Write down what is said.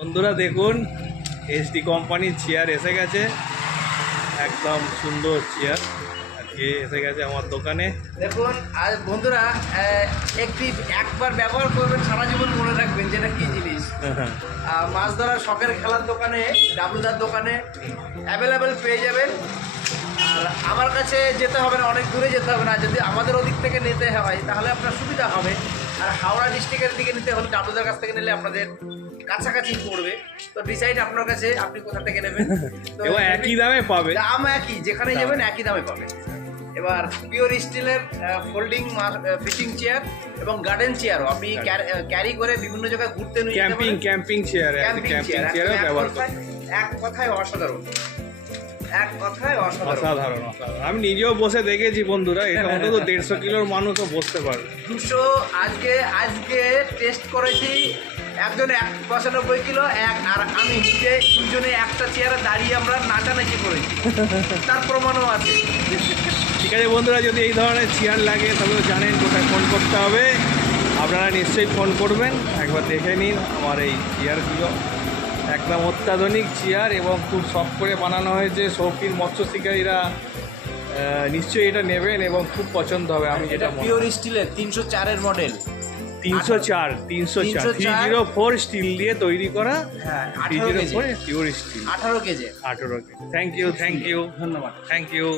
বন্ধুরা দেখুন এসডি কোম্পানির চেয়ার এসে গেছে, একদম সুন্দর চেয়ার আজকে এসে গেছে আমার দোকানে। দেখুন আর বন্ধুরা একবার ব্যবহার করবেন, সারা জীবন মনে রাখবেন যেটা কি জিনিস। মাছ ধরার শখের খেলার দোকানে, ডাবলুদার দোকানে অ্যাভেলেবেল পেয়ে যাবেন। আর আমার কাছে যেতে হবে না, অনেক দূরে যেতে হবে না। যদি আমাদের ওদিক থেকে নিতে হয় তাহলে আপনার সুবিধা হবে। আর হাওড়া ডিস্ট্রিক্টের দিকে নিতে হলে ডাবলুদার কাছ থেকে নিলে আপনাদের কাছাকাছি পড়বে। তো ডিসাইড আপনার কাছে, আপনি কোথা থেকে নেবেন। তো একই দামে পাবে, দাম একই, যেখানে যাবেন একই দামে পাবেন। এবার পিওর স্টিলের ফোল্ডিং ফিশিং চেয়ার এবং গার্ডেন চেয়ারও আপনি ক্যারি করে বিভিন্ন জায়গায় ঘুরতে নিয়ে যেতে পারেন। ক্যাম্পিং চেয়ার ব্যবহার করেন। এক কথায় অসাধারণ, এক কথায় অসাধারণ। অসাধারণ। আমি নিজেও বসে দেখেছি বন্ধুরা, এটা অন্তত 150 কিলোর মানুষও বসতে পারবে। 200 আজকে টেস্ট করেছি, একজনে 95 কিলো, আর আমি নিজে দুজনে একটা চেয়ারে দাঁড়িয়ে আমরা নাচানাচি করেছি, তার প্রমাণও আছে। ঠিক আছে বন্ধুরা, যদি এই ধরনের চেয়ার লাগে তবে জানেন কোথায় ফোন করতে হবে। আপনারা নিশ্চয়ই ফোন করবেন, একবার দেখে নিন আমার এই চেয়ারগুলো। একদম অত্যাধুনিক চেয়ার এবং খুব শখ করে বানানো হয়েছে। শৌখিন মৎস্য শিকারীরা নিশ্চয়ই এটা নেবেন এবং খুব পছন্দ হবে। আমি যেটা পিওর স্টিলের 304-এর মডেল, 304 304 স্টিল দিয়ে তৈরি করা। হ্যাঁ, 304 পিওর স্টিল, 18 কেজি। থ্যাংক ইউ, ধন্যবাদ। Thank you.